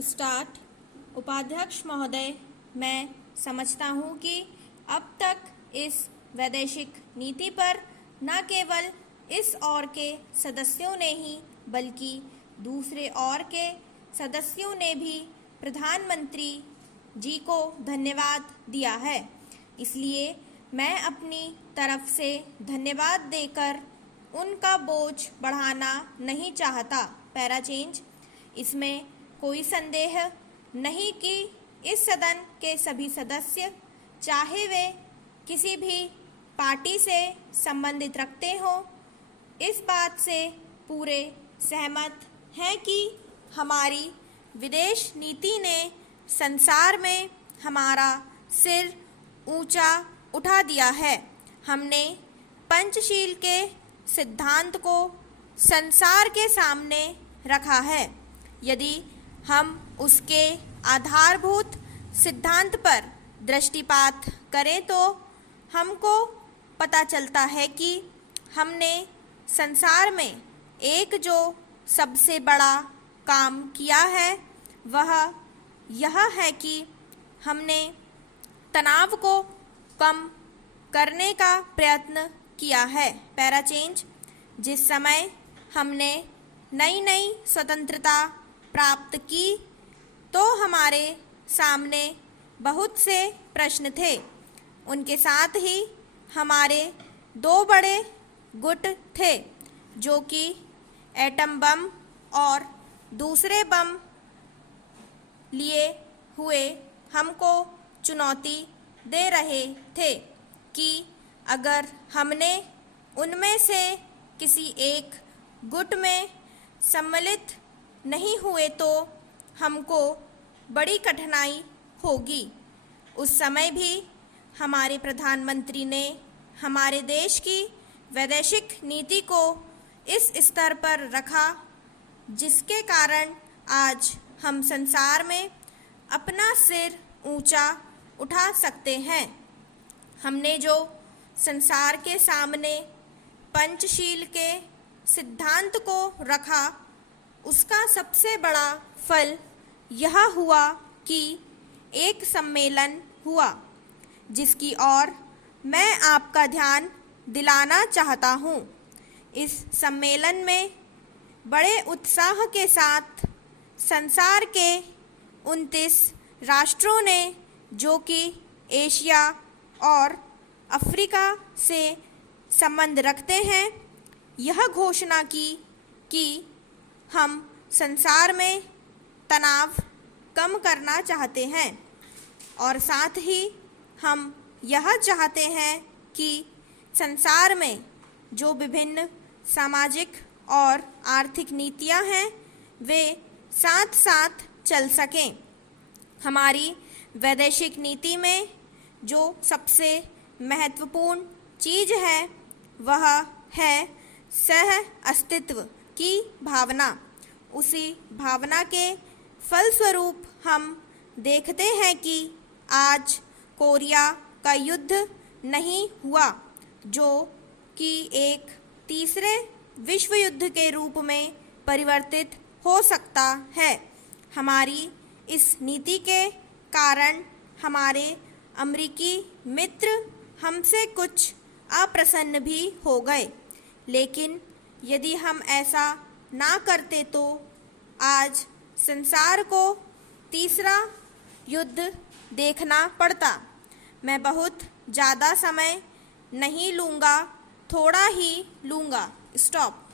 Start. उपाध्यक्ष महोदय, मैं समझता हूँ कि अब तक इस वैदेशिक नीति पर न केवल इस ओर के सदस्यों ने ही बल्कि दूसरे ओर के सदस्यों ने भी प्रधानमंत्री जी को धन्यवाद दिया है। इसलिए मैं अपनी तरफ से धन्यवाद देकर उनका बोझ बढ़ाना नहीं चाहता। Para change. इसमें कोई संदेह नहीं कि इस सदन के सभी सदस्य, चाहे वे किसी भी पार्टी से संबंधित रखते हों, इस बात से पूरे सहमत हैं कि हमारी विदेश नीति ने संसार में हमारा सिर ऊंचा उठा दिया है। हमने पंचशील के सिद्धांत को संसार के सामने रखा है। यदि हम उसके आधारभूत सिद्धांत पर दृष्टिपात करें तो हमको पता चलता है कि हमने संसार में एक जो सबसे बड़ा काम किया है वह यह है कि हमने तनाव को कम करने का प्रयत्न किया है। Para change. जिस समय हमने नई नई स्वतंत्रता प्राप्त की तो हमारे सामने बहुत से प्रश्न थे। उनके साथ ही हमारे दो बड़े गुट थे जो कि एटम बम और दूसरे बम लिए हुए हमको चुनौती दे रहे थे कि अगर हमने उनमें से किसी एक गुट में सम्मिलित नहीं हुए तो हमको बड़ी कठिनाई होगी। उस समय भी हमारे प्रधानमंत्री ने हमारे देश की वैदेशिक नीति को इस स्तर पर रखा जिसके कारण आज हम संसार में अपना सिर ऊंचा उठा सकते हैं। हमने जो संसार के सामने पंचशील के सिद्धांत को रखा उसका सबसे बड़ा फल यह हुआ कि एक सम्मेलन हुआ जिसकी ओर मैं आपका ध्यान दिलाना चाहता हूँ। इस सम्मेलन में बड़े उत्साह के साथ संसार के 29 राष्ट्रों ने, जो कि एशिया और अफ्रीका से संबंध रखते हैं, यह घोषणा की कि हम संसार में तनाव कम करना चाहते हैं और साथ ही हम यह चाहते हैं कि संसार में जो विभिन्न सामाजिक और आर्थिक नीतियां हैं वे साथ साथ चल सकें। हमारी वैदेशिक नीति में जो सबसे महत्वपूर्ण चीज़ है वह है सह अस्तित्व की भावना। उसी भावना के फलस्वरूप हम देखते हैं कि आज कोरिया का युद्ध नहीं हुआ जो कि एक तीसरे विश्व युद्ध के रूप में परिवर्तित हो सकता है। हमारी इस नीति के कारण हमारे अमेरिकी मित्र हमसे कुछ अप्रसन्न भी हो गए, लेकिन यदि हम ऐसा ना करते तो आज संसार को तीसरा युद्ध देखना पड़ता। मैं बहुत ज़्यादा समय नहीं लूँगा, थोड़ा ही लूँगा। स्टॉप।